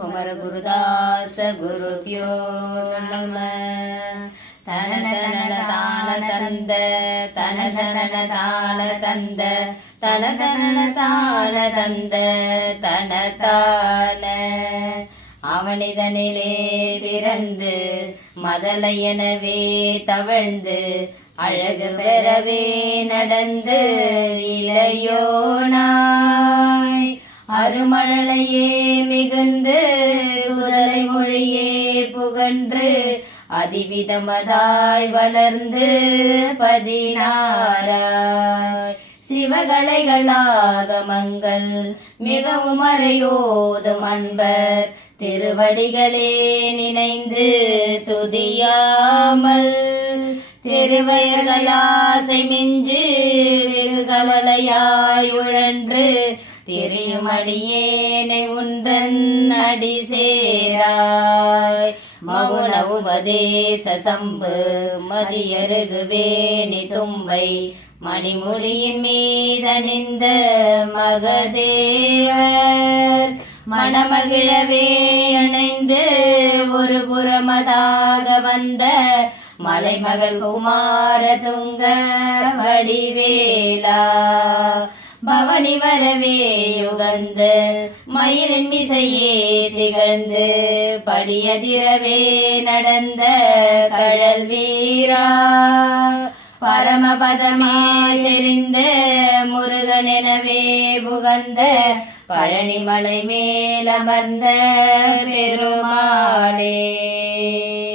குமரகுருதாச குருபியோ நம. தன தன தாள தந்த தன தன தாள தந்த தன தன தாள தந்த தன தாள. அவனிதனிலே பிறந்து மதலையெனவே தவழ்ந்து அழகு பெறவே நடந்து இளையோனாய் அருமழலையே மிகுந்து குதலை மொழியே புகன்று அதிவிதமதாய் வளர்ந்து 16 சிவகலைகளாகமங்கள் மிகவும் அறையோதும் அன்பர் திருவடிகளே நினைந்து துதியாமல் திருவயர்களாசை மிஞ்சு வெகு கவலையாய் உழன்று திரியும் அடியேனை உந்தன் அடி சேராய். மகுன உபதேச சம்பு மதியருகு வேணி தும்பை மணிமுடியின் மீதணிந்த மகதேவர் மணமகிழவே அணைந்து ஒரு புறமதாக வந்த மலைமகள் குமார துங்க வடிவேலா. பவனி வரவே யுகந்து மயிலின் மிசையே திகழ்ந்து படியதிரவே நடந்த கழல் வீரா. பரமபதமே செறிந்த முருகனெனவே புகந்த பழனிமலை மேலமர்ந்த பெருமாளே.